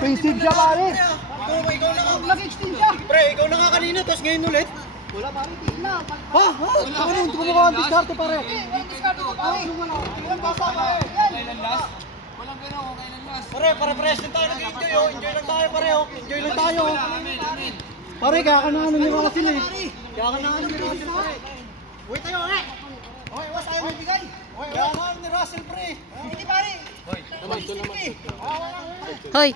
Pensive siya pare. Ikaw na nga. Nag-extend siya. Pre, ikaw na nga kanina, tapos ngayon ulit. Wala pare, tingin na. Ha? Ano yung kumukuha ang diskarte pare? Diskarte ko pare. Tingnan ba pare? Walang gano'n, kailan last? Pare, pare-pares din tayo nag-enjoy oh. Enjoy lang tayo pare oh. Enjoy lang tayo oh. Amin. Pare, kaya ka na ano ni Russell eh. Kaya ka na ano ni Russell pare. Uy tayo ulit. Okay, was ayaw may bigay. Kaya ka na ano ni Russell pre. Hindi pare. Hoy, naman, ito naman. Hoy.